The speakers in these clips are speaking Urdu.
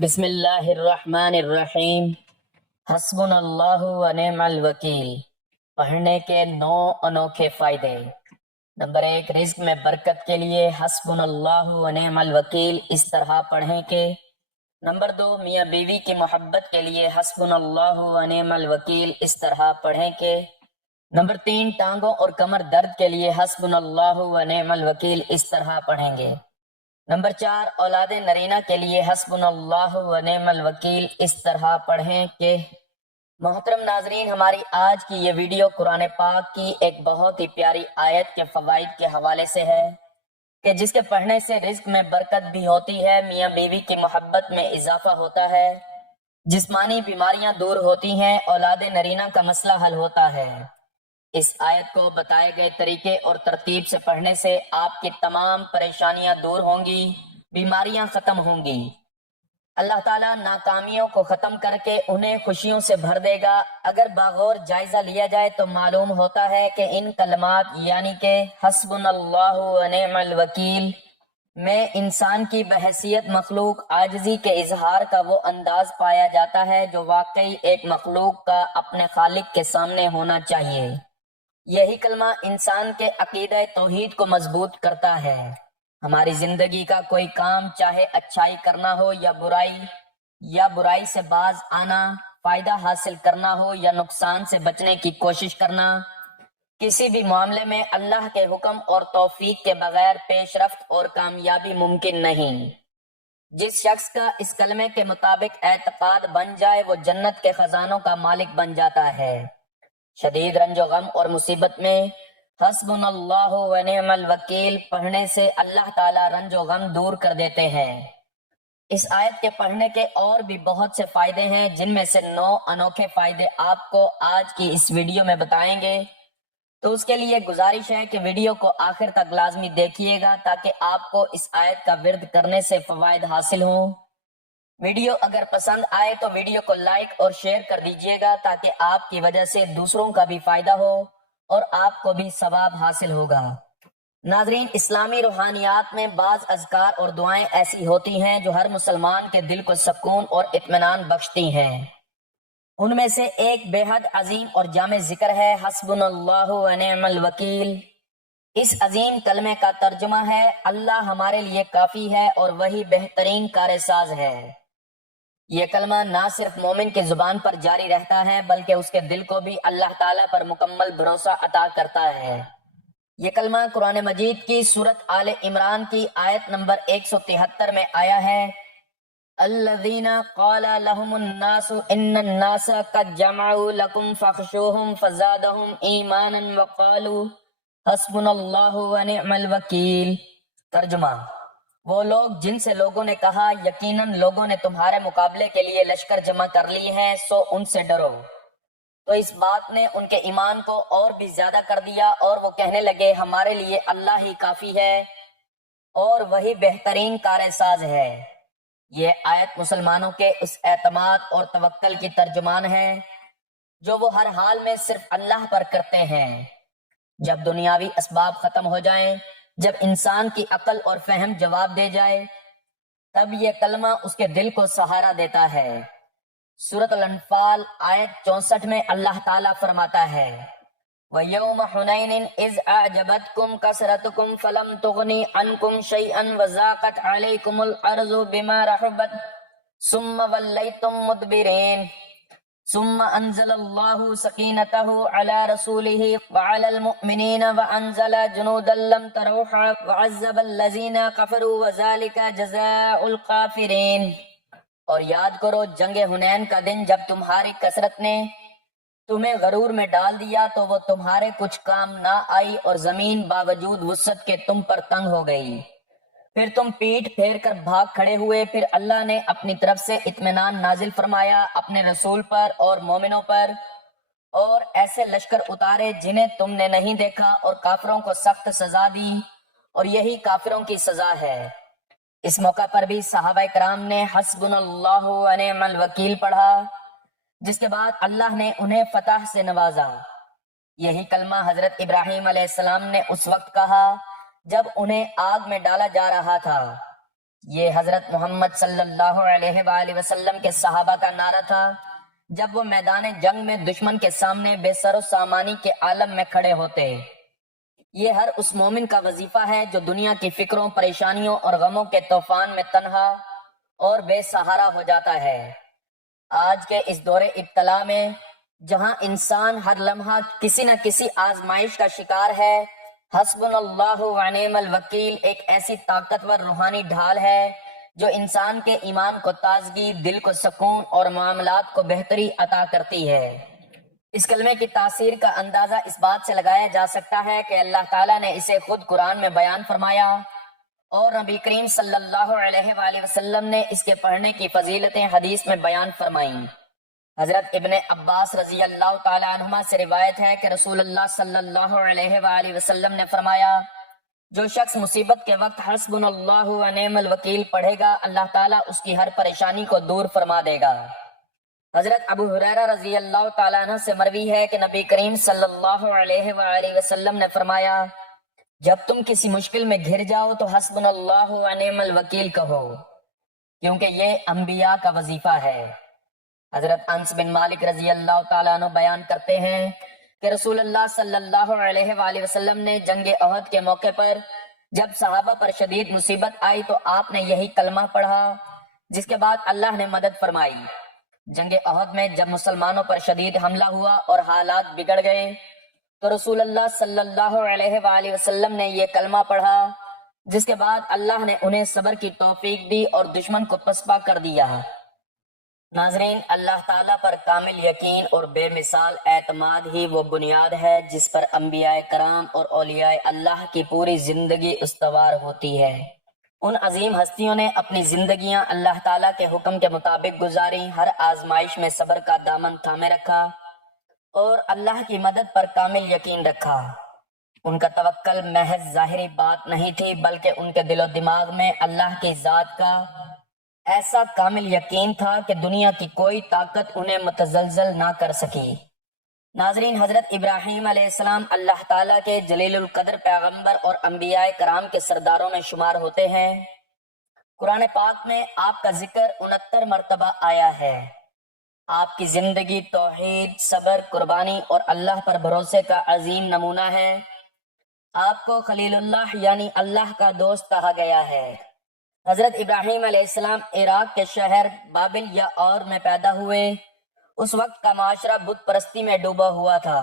بسم اللہ الرحمن الرحیم۔ حسبنا اللہ و نعم الوکیل۔ پڑھنے کے 9 انوکھے فائدے۔ نمبر 1، رزق میں برکت کے لیے حسبنا اللہ و نعم الوکیل اس طرح پڑھیں کہ۔ نمبر 2، میاں بیوی کی محبت کے لیے حسبنا اللہ و نعم الوکیل اس طرح پڑھیں کہ۔ نمبر 3، ٹانگوں اور کمر درد کے لیے حسبنا اللہ و نعم الوکیل اس طرح پڑھیں گے۔ نمبر 4، اولاد نرینہ کے لیے حسبنا اللہ و نعم الوکیل اس طرح پڑھیں کہ۔ محترم ناظرین، ہماری آج کی یہ ویڈیو قرآن پاک کی ایک بہت ہی پیاری آیت کے فوائد کے حوالے سے ہے کہ جس کے پڑھنے سے رزق میں برکت بھی ہوتی ہے، میاں بیوی کی محبت میں اضافہ ہوتا ہے، جسمانی بیماریاں دور ہوتی ہیں، اولاد نرینہ کا مسئلہ حل ہوتا ہے۔ اس آیت کو بتائے گئے طریقے اور ترتیب سے پڑھنے سے آپ کی تمام پریشانیاں دور ہوں گی، بیماریاں ختم ہوں گی۔ اللہ تعالیٰ ناکامیوں کو ختم کر کے انہیں خوشیوں سے بھر دے گا۔ اگر باغور جائزہ لیا جائے تو معلوم ہوتا ہے کہ ان کلمات یعنی کہ حسبنا اللہ و نعم الوکیل میں انسان کی بحیثیت مخلوق عاجزی کے اظہار کا وہ انداز پایا جاتا ہے جو واقعی ایک مخلوق کا اپنے خالق کے سامنے ہونا چاہیے۔ یہی کلمہ انسان کے عقیدہ توحید کو مضبوط کرتا ہے۔ ہماری زندگی کا کوئی کام، چاہے اچھائی کرنا ہو یا برائی سے باز آنا، فائدہ حاصل کرنا ہو یا نقصان سے بچنے کی کوشش کرنا، کسی بھی معاملے میں اللہ کے حکم اور توفیق کے بغیر پیش رفت اور کامیابی ممکن نہیں۔ جس شخص کا اس کلمے کے مطابق اعتقاد بن جائے وہ جنت کے خزانوں کا مالک بن جاتا ہے۔ شدید رنج و غم اور مصیبت میں حسبنا اللہ و نعم الوکیل پڑھنے سے اللہ تعالیٰ رنج و غم دور کر دیتے ہیں۔ اس آیت کے پڑھنے کے اور بھی بہت سے فائدے ہیں، جن میں سے 9 انوکھے فائدے آپ کو آج کی اس ویڈیو میں بتائیں گے۔ تو اس کے لیے گزارش ہے کہ ویڈیو کو آخر تک لازمی دیکھیے گا تاکہ آپ کو اس آیت کا ورد کرنے سے فوائد حاصل ہوں۔ ویڈیو اگر پسند آئے تو ویڈیو کو لائک اور شیئر کر دیجیے گا تاکہ آپ کی وجہ سے دوسروں کا بھی فائدہ ہو اور آپ کو بھی ثواب حاصل ہوگا۔ ناظرین، اسلامی روحانیات میں بعض اذکار اور دعائیں ایسی ہوتی ہیں جو ہر مسلمان کے دل کو سکون اور اطمینان بخشتی ہیں۔ ان میں سے ایک بے حد عظیم اور جامع ذکر ہے حسبنا اللہ و نعم الوکیل۔ اس عظیم کلمے کا ترجمہ ہے اللہ ہمارے لیے کافی ہے اور وہی بہترین کار ساز ہے۔ یہ کلمہ نہ صرف مومن کی زبان پر جاری رہتا ہے بلکہ اس کے دل کو بھی اللہ تعالیٰ پر مکمل بھروسہ عطا کرتا ہے۔ یہ کلمہ قرآن مجید کی سورۃ آل عمران کی آیت نمبر 173 میں آیا ہے۔ الذین قال لهم الناس ان الناس قد جمعوا لكم فاخشوهم فزادهم ایمانا وقالوا حسبنا اللہ ونعم الوکیل۔ ترجمہ: وہ لوگ جن سے لوگوں نے کہا یقیناً لوگوں نے تمہارے مقابلے کے لیے لشکر جمع کر لی ہیں، سو ان سے ڈرو۔ تو اس بات نے ان کے ایمان کو اور بھی زیادہ کر دیا اور وہ کہنے لگے ہمارے لیے اللہ ہی کافی ہے اور وہی بہترین کار ساز ہے۔ یہ آیت مسلمانوں کے اس اعتماد اور توکل کی ترجمان ہے جو وہ ہر حال میں صرف اللہ پر کرتے ہیں۔ جب دنیاوی اسباب ختم ہو جائیں، جب انسان کی عقل اور فہم جواب دے جائے، تب یہ کلمہ اس کے دل کو سہارا دیتا ہے۔ سورۃ الانفال آیت 64 میں اللہ تعالیٰ فرماتا ہے وَيَوْمَ حُنَيْنٍ إِذْ أَعْجَبَتْكُمْ كَثْرَتُكُمْ فَلَمْ تُغْنِ عَنْكُمْ شَيْئًا وَضَاقَتْ عَلَيْكُمُ الْأَرْضُ بِمَا رَحُبَتْ ثُمَّ وَلَّيْتُمْ مُدْبِرِينَ ثم انزل اللہ سکینتہ علی رسولہ وعلی المؤمنین وانزل جنودا لم تروها وعذب الذین کفروا وذلک جزاء الکافرین۔ اور یاد کرو جنگ حنین کا دن جب تمہاری کثرت نے تمہیں غرور میں ڈال دیا تو وہ تمہارے کچھ کام نہ آئی اور زمین باوجود وسعت کے تم پر تنگ ہو گئی، پھر تم پیٹھ پھیر کر بھاگ کھڑے ہوئے، پھر اللہ نے اپنی طرف سے اطمینان نازل فرمایا اپنے رسول پر اور مومنوں پر اور ایسے لشکر اتارے جنہیں تم نے نہیں دیکھا اور کافروں کو سخت سزا دی اور یہی کافروں کی سزا ہے۔ اس موقع پر بھی صحابہ کرام نے حسبنا اللہ و نعم الوکیل پڑھا، جس کے بعد اللہ نے انہیں فتح سے نوازا۔ یہی کلمہ حضرت ابراہیم علیہ السلام نے اس وقت کہا جب انہیں آگ میں ڈالا جا رہا تھا۔ یہ حضرت محمد صلی اللہ علیہ وآلہ وسلم کے صحابہ کا نعرہ تھا جب وہ میدان جنگ میں دشمن کے سامنے بے سر و سامانی کے عالم میں کھڑے ہوتے۔ یہ ہر اس مومن کا وظیفہ ہے جو دنیا کی فکروں، پریشانیوں اور غموں کے طوفان میں تنہا اور بے سہارا ہو جاتا ہے۔ آج کے اس دور ابتلا میں جہاں انسان ہر لمحہ کسی نہ کسی آزمائش کا شکار ہے، حسبنا اللہ ونعم الوکیل ایک ایسی طاقتور روحانی ڈھال ہے جو انسان کے ایمان کو تازگی، دل کو سکون اور معاملات کو بہتری عطا کرتی ہے۔ اس کلمے کی تاثیر کا اندازہ اس بات سے لگایا جا سکتا ہے کہ اللہ تعالیٰ نے اسے خود قرآن میں بیان فرمایا اور نبی کریم صلی اللہ علیہ وآلہ وسلم نے اس کے پڑھنے کی فضیلتیں حدیث میں بیان فرمائیں۔ حضرت ابن عباس رضی اللہ تعالی عنہما سے روایت ہے کہ رسول اللہ صلی اللہ علیہ وآلہ وسلم نے فرمایا، جو شخص مصیبت کے وقت حسبنا اللہ ونعم الوکیل پڑھے گا، اللہ تعالیٰ اس کی ہر پریشانی کو دور فرما دے گا۔ حضرت ابو ہریرہ رضی اللہ تعالیٰ عنہ سے مروی ہے کہ نبی کریم صلی اللہ علیہ وآلہ وسلم نے فرمایا، جب تم کسی مشکل میں گھر جاؤ تو حسبنا اللہ ونعم الوکیل کہو، کیونکہ یہ انبیاء کا وظیفہ ہے۔ حضرت انس بن مالک رضی اللہ تعالیٰ عنہ بیان کرتے ہیں کہ رسول اللہ صلی اللہ علیہ وآلہ وسلم نے جنگ احد کے موقع پر جب صحابہ پر شدید مصیبت آئی تو آپ نے یہی کلمہ پڑھا، جس کے بعد اللہ نے مدد فرمائی۔ جنگ احد میں جب مسلمانوں پر شدید حملہ ہوا اور حالات بگڑ گئے تو رسول اللہ صلی اللہ علیہ وآلہ وسلم نے یہ کلمہ پڑھا، جس کے بعد اللہ نے انہیں صبر کی توفیق دی اور دشمن کو پسپا کر دیا۔ ناظرین، اللہ تعالیٰ پر کامل یقین اور بے مثال اعتماد ہی وہ بنیاد ہے جس پر انبیاء کرام اور اولیاء اللہ کی پوری زندگی استوار ہوتی ہے۔ ان عظیم ہستیوں نے اپنی زندگیاں اللہ تعالیٰ کے حکم کے مطابق گزاری، ہر آزمائش میں صبر کا دامن تھامے رکھا اور اللہ کی مدد پر کامل یقین رکھا۔ ان کا توکل محض ظاہری بات نہیں تھی، بلکہ ان کے دل و دماغ میں اللہ کی ذات کا ایسا کامل یقین تھا کہ دنیا کی کوئی طاقت انہیں متزلزل نہ کر سکی۔ ناظرین، حضرت ابراہیم علیہ السلام اللہ تعالیٰ کے جلیل القدر پیغمبر اور انبیاء کرام کے سرداروں میں شمار ہوتے ہیں۔ قرآن پاک میں آپ کا ذکر 69 مرتبہ آیا ہے۔ آپ کی زندگی توحید، صبر، قربانی اور اللہ پر بھروسے کا عظیم نمونہ ہے۔ آپ کو خلیل اللہ یعنی اللہ کا دوست کہا گیا ہے۔ حضرت ابراہیم علیہ السلام عراق کے شہر بابل یا اور میں پیدا ہوئے۔ اس وقت کا معاشرہ بت پرستی میں ڈوبا ہوا تھا۔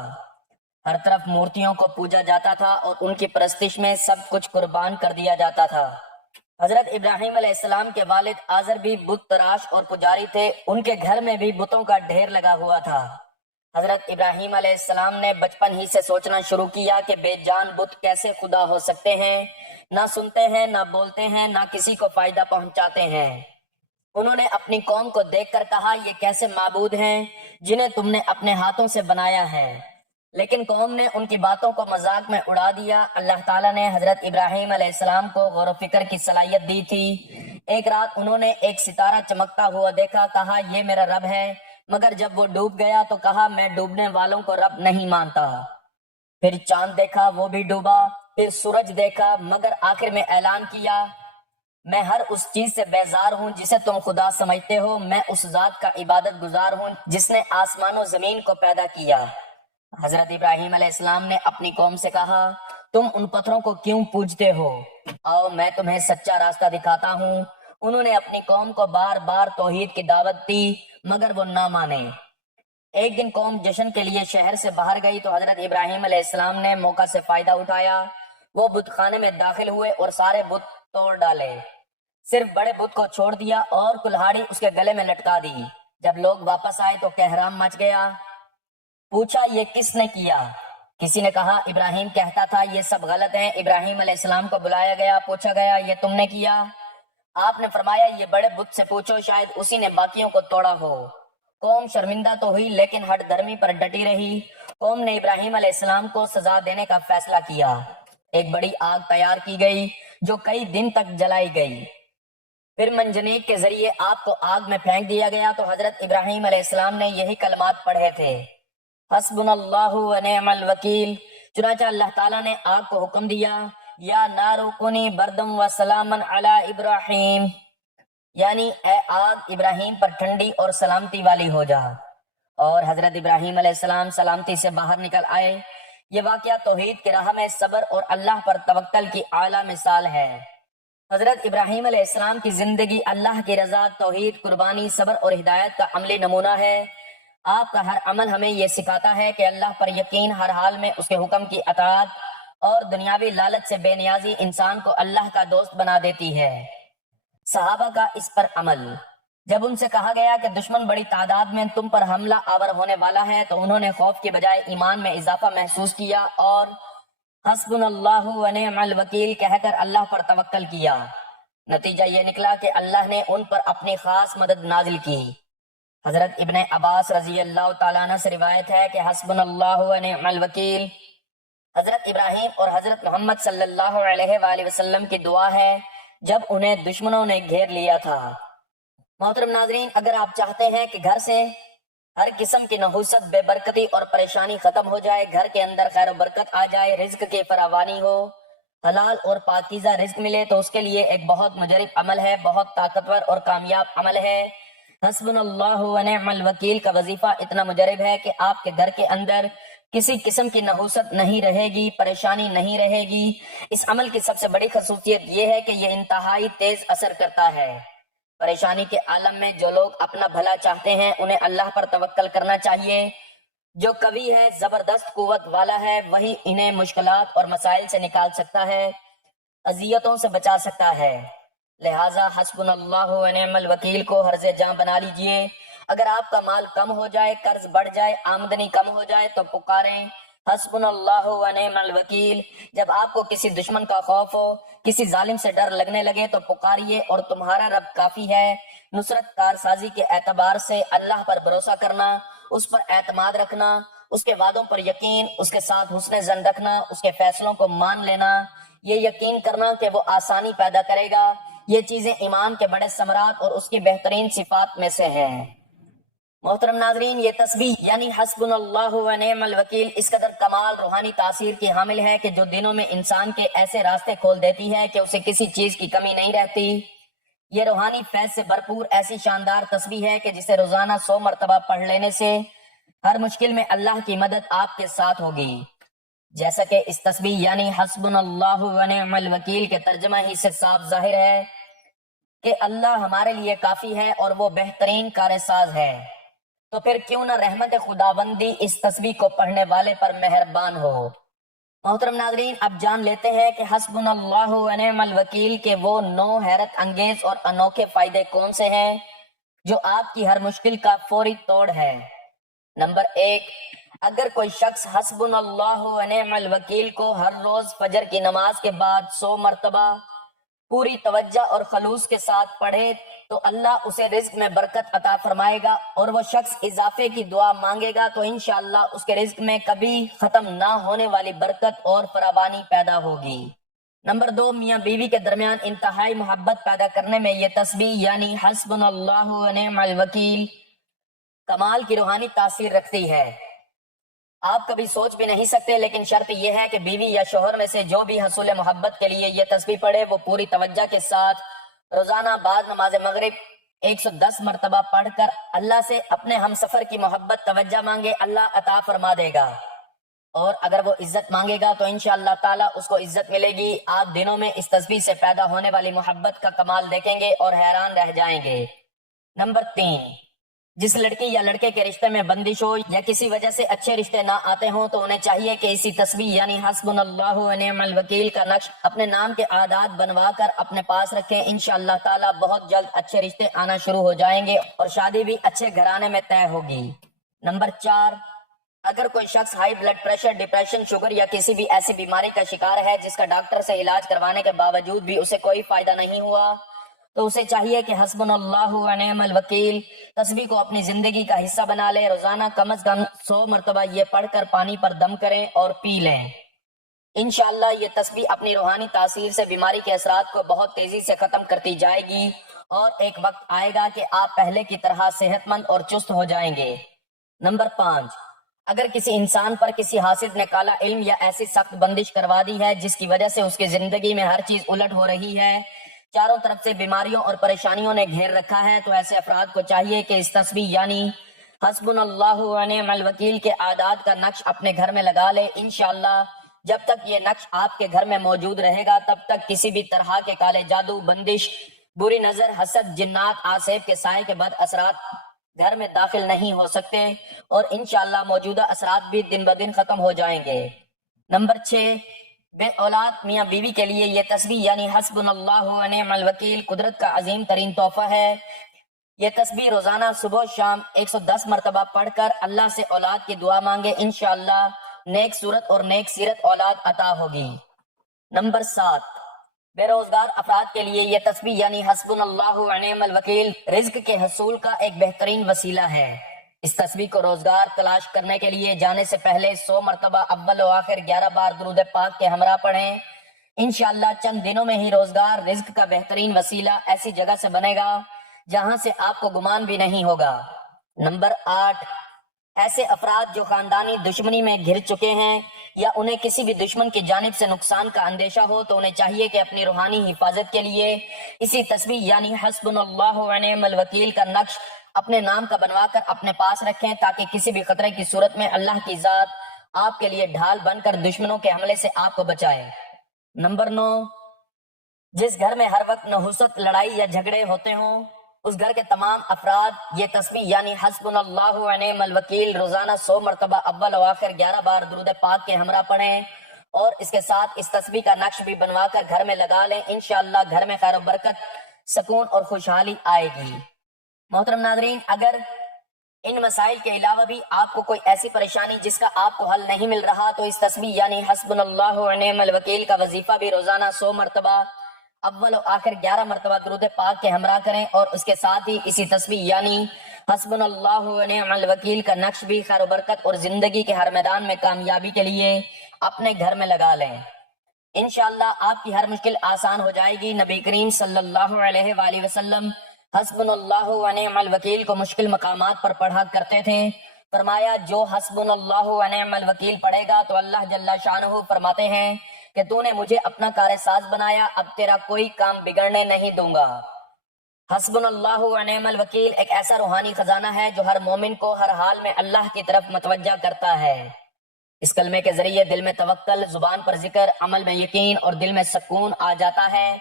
ہر طرف مورتیوں کو پوجا جاتا تھا اور ان کی پرستش میں سب کچھ قربان کر دیا جاتا تھا۔ حضرت ابراہیم علیہ السلام کے والد آزر بھی بت تراش اور پجاری تھے، ان کے گھر میں بھی بتوں کا ڈھیر لگا ہوا تھا۔ حضرت ابراہیم علیہ السلام نے بچپن ہی سے سوچنا شروع کیا کہ بے جان بت کیسے خدا ہو سکتے ہیں، نہ سنتے ہیں، نہ بولتے ہیں، نہ کسی کو فائدہ پہنچاتے ہیں۔ انہوں نے اپنی قوم کو دیکھ کر کہا، یہ کیسے معبود ہیں جنہیں تم نے اپنے ہاتھوں سے بنایا ہے، لیکن قوم نے ان کی باتوں کو مذاق میں اڑا دیا۔ اللہ تعالیٰ نے حضرت ابراہیم علیہ السلام کو غور و فکر کی صلاحیت دی تھی۔ ایک رات انہوں نے ایک ستارہ چمکتا ہوا دیکھا، کہا یہ میرا رب ہے، مگر جب وہ ڈوب گیا تو کہا میں ڈوبنے والوں کو رب نہیں مانتا۔ پھر چاند دیکھا، وہ بھی ڈوبا، پھر سورج دیکھا، مگر آخر میں اعلان کیا میں ہر اس چیز سے بیزار ہوں جسے تم خدا سمجھتے ہو، میں اس ذات کا عبادت گزار ہوں جس نے آسمان و زمین کو پیدا کیا۔ حضرت ابراہیم علیہ السلام نے اپنی قوم سے کہا، تم ان پتھروں کو کیوں پوجتے ہو؟ آؤ میں تمہیں سچا راستہ دکھاتا ہوں۔ انہوں نے اپنی قوم کو بار بار توحید کی دعوت دی، مگر وہ نہ مانے۔ ایک دن قوم جشن کے لیے شہر سے باہر گئی تو حضرت ابراہیم علیہ السلام نے موقع سے فائدہ اٹھایا۔ وہ بت خانے میں داخل ہوئے اور سارے بت توڑ ڈالے، صرف بڑے بت کو چھوڑ دیا اور کلہاڑی اس کے گلے میں لٹکا دی۔ جب لوگ واپس آئے تو کہرام مچ گیا۔ پوچھا یہ کس نے کیا؟ کسی نے کہا ابراہیم کہتا تھا یہ سب غلط ہیں۔ ابراہیم علیہ السلام کو بلایا گیا، پوچھا گیا یہ تم نے کیا؟ آپ نے فرمایا یہ بڑے بت سے پوچھو، شاید اسی نے باقیوں کو توڑا ہو۔ قوم شرمندہ تو ہوئی لیکن ہٹ دھرمی پر ڈٹی رہی۔ قوم نے ابراہیم علیہ السلام کو سزا دینے کا فیصلہ کیا۔ ایک بڑی آگ تیار کی گئی جو کئی دن تک جلائی گئی، پھر منجنیق کے ذریعے آپ کو آگ میں پھینک دیا گیا تو حضرت ابراہیم علیہ السلام نے یہی کلمات پڑھے تھے، حسبنا اللہ ونعم الوکیل۔ چنانچہ اللہ تعالیٰ نے آگ کو حکم دیا یا نارو کنی بردم و سلامن علی ابراہیم، یعنی اے آگ ابراہیم پر ٹھنڈی اور سلامتی والی ہو جا۔ اور حضرت ابراہیم علیہ السلام سلامتی سے باہر نکل آئے۔ یہ واقعہ توحید کی راہ میں صبر اور اللہ پر توکل کی اعلیٰ مثال ہے۔ حضرت ابراہیم علیہ السلام کی زندگی اللہ کی رضا، توحید، قربانی، صبر اور ہدایت کا عملی نمونہ ہے۔ آپ کا ہر عمل ہمیں یہ سکھاتا ہے کہ اللہ پر یقین، ہر حال میں اس کے حکم کی اطاعت، اور دنیاوی لالچ سے بے نیازی انسان کو اللہ کا دوست بنا دیتی ہے۔ صحابہ کا اس پر عمل۔ جب ان سے کہا گیا کہ دشمن بڑی تعداد میں تم پر حملہ آور ہونے والا ہے تو انہوں نے خوف کی بجائے ایمان میں اضافہ محسوس کیا اور حسبنا اللہ و نعم الوکیل کہہ کر اللہ پر توکل کیا۔ نتیجہ یہ نکلا کہ اللہ نے ان پر اپنی خاص مدد نازل کی۔ حضرت ابن عباس رضی اللہ تعالیٰ عنہ سے روایت ہے کہ حسبنا اللہ و نعم الوکیل حضرت ابراہیم اور حضرت محمد صلی اللہ علیہ وآلہ وسلم کی دعا ہے جب انہیں دشمنوں نے گھیر لیا تھا۔ محترم ناظرین، اگر آپ چاہتے ہیں کہ گھر سے ہر قسم کی نحوست، بے برکتی اور پریشانی ختم ہو جائے، گھر کے اندر خیر و برکت آ جائے، رزق کی فراوانی ہو، حلال اور پاکیزہ رزق ملے، تو اس کے لیے ایک بہت مجرب عمل ہے، بہت طاقتور اور کامیاب عمل ہے۔ حسبنا اللہ و نعم الوکیل کا وظیفہ اتنا مجرب ہے کہ آپ کے گھر کے اندر کسی قسم کی نحوست نہیں رہے گی، پریشانی نہیں رہے گی۔ اس عمل کی سب سے بڑی خصوصیت یہ ہے کہ یہ انتہائی تیز اثر کرتا ہے۔ پریشانی کے عالم میں جو لوگ اپنا بھلا چاہتے ہیں انہیں اللہ پر توکل کرنا چاہیے۔ جو قوی ہے، زبردست قوت والا ہے، وہی انہیں مشکلات اور مسائل سے نکال سکتا ہے، اذیتوں سے بچا سکتا ہے۔ لہٰذا حسبنا اللہ و نعم الوکیل کو حرز جاں بنا لیجئے۔ اگر آپ کا مال کم ہو جائے، قرض بڑھ جائے، آمدنی کم ہو جائے تو پکاریں حسبنا اللہ و نعم الوکیل۔ جب آپ کو کسی دشمن کا خوف ہو، کسی ظالم سے ڈر لگنے لگے تو پکاریے اور تمہارا رب کافی ہے۔ نصرت کارسازی کے اعتبار سے اللہ پر بھروسہ کرنا، اس پر اعتماد رکھنا، اس کے وعدوں پر یقین، اس کے ساتھ حسن ظن رکھنا، اس کے فیصلوں کو مان لینا، یہ یقین کرنا کہ وہ آسانی پیدا کرے گا، یہ چیزیں ایمان کے بڑے ثمرات اور اس کی بہترین صفات میں سے ہیں۔ محترم ناظرین، یہ تسبیح یعنی حسبنا اللہ و نعم الوکیل اس قدر کمال روحانی تاثیر کی حامل ہے کہ جو دنوں میں انسان کے ایسے راستے کھول دیتی ہے کہ اسے کسی چیز کی کمی نہیں رہتی۔ یہ روحانی فیض سے بھرپور ایسی شاندار تسبیح ہے کہ جسے روزانہ 100 مرتبہ پڑھ لینے سے ہر مشکل میں اللہ کی مدد آپ کے ساتھ ہوگی۔ جیسا کہ اس تسبیح یعنی حسبنا اللہ و نعم الوکیل کے ترجمہ ہی سے صاف ظاہر ہے کہ اللہ ہمارے لیے کافی ہے اور وہ بہترین کارساز ہے، تو پھر کیوں نہ رحمت خداوندی اس تسبیح کو پڑھنے والے پر مہربان ہو۔ محترم ناظرین، اب جان لیتے ہیں کہ حسبنا اللہ و نعم الوکیل کے وہ 9 حیرت انگیز اور انوکھے فائدے کون سے ہیں جو آپ کی ہر مشکل کا فوری توڑ ہے۔ نمبر 1، اگر کوئی شخص حسبنا اللہ و نعم الوکیل کو ہر روز فجر کی نماز کے بعد 100 مرتبہ پوری توجہ اور خلوص کے ساتھ پڑھے تو اللہ اسے رزق میں برکت عطا فرمائے گا، اور وہ شخص اضافے کی دعا مانگے گا تو انشاءاللہ اس کے رزق میں کبھی ختم نہ ہونے والی برکت اور فراوانی پیدا ہوگی۔ نمبر 2، میاں بیوی کے درمیان انتہائی محبت پیدا کرنے میں یہ تسبیح یعنی حسبنا اللہ و نعم الوکیل کمال کی روحانی تاثیر رکھتی ہے۔ آپ کبھی سوچ بھی نہیں سکتے، لیکن شرط یہ ہے کہ بیوی یا شوہر میں سے جو بھی حصول محبت کے لیے یہ تسبیح پڑھے وہ پوری توجہ کے ساتھ روزانہ بعد نماز مغرب 110 مرتبہ پڑھ کر اللہ سے اپنے ہم سفر کی محبت توجہ مانگے، اللہ عطا فرما دے گا، اور اگر وہ عزت مانگے گا تو انشاءاللہ تعالیٰ اس کو عزت ملے گی۔ آپ دنوں میں اس تسبیح سے پیدا ہونے والی محبت کا کمال دیکھیں گے اور حیران رہ جائیں گے۔ نمبر 3، جس لڑکی یا لڑکے کے رشتے میں بندش ہو یا کسی وجہ سے اچھے رشتے نہ آتے ہوں تو انہیں چاہیے کہ اسی تسبیح یعنی حسبنا اللہ و نعم الوکیل کا نقش اپنے نام کے اعداد بنوا کر اپنے پاس رکھیں۔ انشاءاللہ تعالیٰ بہت جلد اچھے رشتے آنا شروع ہو جائیں گے اور شادی بھی اچھے گھرانے میں طے ہوگی۔ نمبر 4، اگر کوئی شخص high blood pressure, depression, sugar یا کسی بھی ایسی بیماری کا شکار ہے جس کا ڈاکٹر سے علاج کروانے کے باوجود بھی اسے کوئی فائدہ نہیں ہوا تو اسے چاہیے کہ حسبنا اللہ و نعم الوکیل تسبیح کو اپنی زندگی کا حصہ بنا لے۔ روزانہ کم از کم 100 مرتبہ یہ پڑھ کر پانی پر دم کریں اور پی لیں۔ انشاءاللہ یہ تسبیح اپنی روحانی تاثیر سے بیماری کے اثرات کو بہت تیزی سے ختم کرتی جائے گی، اور ایک وقت آئے گا کہ آپ پہلے کی طرح صحت مند اور چست ہو جائیں گے۔ نمبر 5، اگر کسی انسان پر کسی حاسد نے کالا علم یا ایسی سخت بندش کروا دی ہے جس کی وجہ سے اس کی زندگی میں ہر چیز الٹ ہو رہی ہے، چاروں طرف سے بیماریوں اور پریشانیوں نے گھیر رکھا ہے، تو ایسے افراد کو چاہیے کہ اس تسبیح یعنی حسبنا اللہ و نعم الوکیل کے اعداد کا نقش اپنے گھر میں لگا لے۔ انشاءاللہ جب تک یہ نقش آپ کے گھر میں موجود رہے گا تب تک کسی بھی طرح کے کالے جادو، بندش، بری نظر، حسد، جنات، آصف کے سائے کے بد اثرات گھر میں داخل نہیں ہو سکتے، اور انشاءاللہ موجودہ اثرات بھی دن بدن ختم ہو جائیں گے۔ نمبر 6، بے اولاد میاں بیوی کے لیے یہ تسبیح یعنی حسبنا اللہ و نعم الوکیل قدرت کا عظیم ترین تحفہ ہے۔ یہ تسبیح روزانہ صبح شام 110 مرتبہ پڑھ کر اللہ سے اولاد کی دعا مانگے، انشاءاللہ نیک صورت اور نیک سیرت اولاد عطا ہوگی۔ نمبر 7، بے روزگار افراد کے لیے یہ تسبیح یعنی حسبنا اللہ و نعم الوکیل رزق کے حصول کا ایک بہترین وسیلہ ہے۔ اس تسبیح کو روزگار تلاش کرنے کے لیے جانے سے پہلے 100 مرتبہ اول و آخر 11 بار درود پاک کے ہمراہ پڑھیں، انشاءاللہ چند دنوں میں ہی روزگار رزق کا بہترین وسیلہ ایسی جگہ سے بنے گا جہاں سے آپ کو گمان بھی نہیں ہوگا۔ نمبر 8، ایسے افراد جو خاندانی دشمنی میں گھر چکے ہیں یا انہیں کسی بھی دشمن کی جانب سے نقصان کا اندیشہ ہو تو انہیں چاہیے کہ اپنی روحانی حفاظت کے لیے اسی تسبیح یعنی حسبنا اللہ و نعم الوکیل کا نقش اپنے نام کا بنوا کر اپنے پاس رکھیں، تاکہ کسی بھی خطرے کی صورت میں اللہ کی ذات آپ کے لیے ڈھال بن کر دشمنوں کے حملے سے آپ کو بچائے۔ نمبر 9، جس گھر میں ہر وقت نحوست، لڑائی یا جھگڑے ہوتے ہوں اس گھر کے تمام افراد یہ تسبیح یعنی حسبنا اللہ و نعم الوکیل روزانہ 100 مرتبہ اول و آخر 11 بار درود پاک کے ہمراہ پڑھیں، اور اس کے ساتھ اس تسبیح کا نقش بھی بنوا کر گھر میں لگا لیں، انشاءاللہ گھر میں خیر و برکت، سکون اور خوشحالی آئے گی۔ محترم ناظرین، اگر ان مسائل کے علاوہ بھی آپ کو کوئی ایسی پریشانی جس کا آپ کو حل نہیں مل رہا تو اس تسبیح یعنی حسبنا اللہ و نعم الوکیل کا وظیفہ بھی روزانہ 100 مرتبہ اول و آخر 11 مرتبہ درود پاک کے ہمراہ کریں، اور اس کے ساتھ ہی اسی تسبیح یعنی حسبنا اللہ و نعم الوکیل کا نقش بھی خیر و برکت اور زندگی کے ہر میدان میں کامیابی کے لیے اپنے گھر میں لگا لیں۔ انشاءاللہ آپ کی ہر مشکل آسان ہو جائے گی۔ نبی کریم صلی اللہ علیہ وآلہ وسلم حسبنا اللہ و نعم الوکیل کو مشکل مقامات پر پڑھا کرتے تھے، فرمایا جو حسبنا اللہ و نعم الوکیل پڑھے گا تو اللہ جل شانہ فرماتے ہیں کہ تو نے مجھے اپنا کار ساز بنایا، اب تیرا کوئی کام بگڑنے نہیں دوں گا۔ حسبنا اللہ و نعم الوکیل ایک ایسا روحانی خزانہ ہے جو ہر مومن کو ہر حال میں اللہ کی طرف متوجہ کرتا ہے۔ اس کلمے کے ذریعے دل میں توکل، زبان پر ذکر، عمل میں یقین اور دل میں سکون آ جاتا ہے۔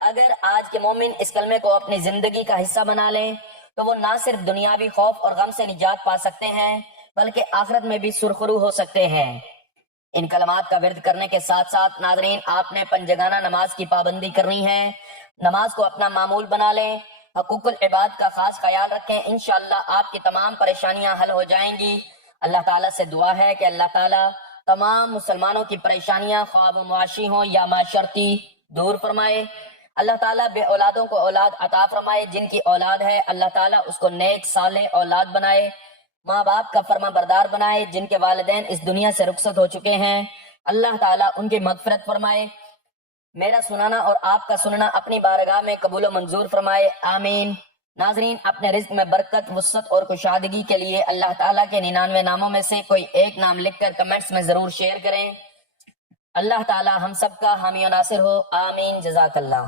اگر آج کے مومن اس کلمے کو اپنی زندگی کا حصہ بنا لیں تو وہ نہ صرف دنیاوی خوف اور غم سے نجات پا سکتے ہیں بلکہ آخرت میں بھی سرخرو ہو سکتے ہیں۔ ان کلمات کا ورد کرنے کے ساتھ ساتھ ناظرین آپ نے پنجگانہ نماز کی پابندی کرنی ہے، نماز کو اپنا معمول بنا لیں، حقوق العباد کا خاص خیال رکھیں، انشاءاللہ آپ کی تمام پریشانیاں حل ہو جائیں گی۔ اللہ تعالیٰ سے دعا ہے کہ اللہ تعالیٰ تمام مسلمانوں کی پریشانیاں خواہ و معاشی ہوں یا معاشرتی دور فرمائے۔ اللہ تعالیٰ بے اولادوں کو اولاد عطا فرمائے، جن کی اولاد ہے اللہ تعالیٰ اس کو نیک صالح اولاد بنائے، ماں باپ کا فرما بردار بنائے، جن کے والدین اس دنیا سے رخصت ہو چکے ہیں اللہ تعالیٰ ان کی مغفرت فرمائے۔ میرا سنانا اور آپ کا سننا اپنی بارگاہ میں قبول و منظور فرمائے، آمین۔ ناظرین اپنے رزق میں برکت، وسعت اور کشادگی کے لیے اللہ تعالیٰ کے 99 ناموں میں سے کوئی ایک نام لکھ کر کمنٹس میں ضرور شیئر کریں۔ اللہ تعالیٰ ہم سب کا حامی و ناصر ہو، آمین، جزاک اللہ۔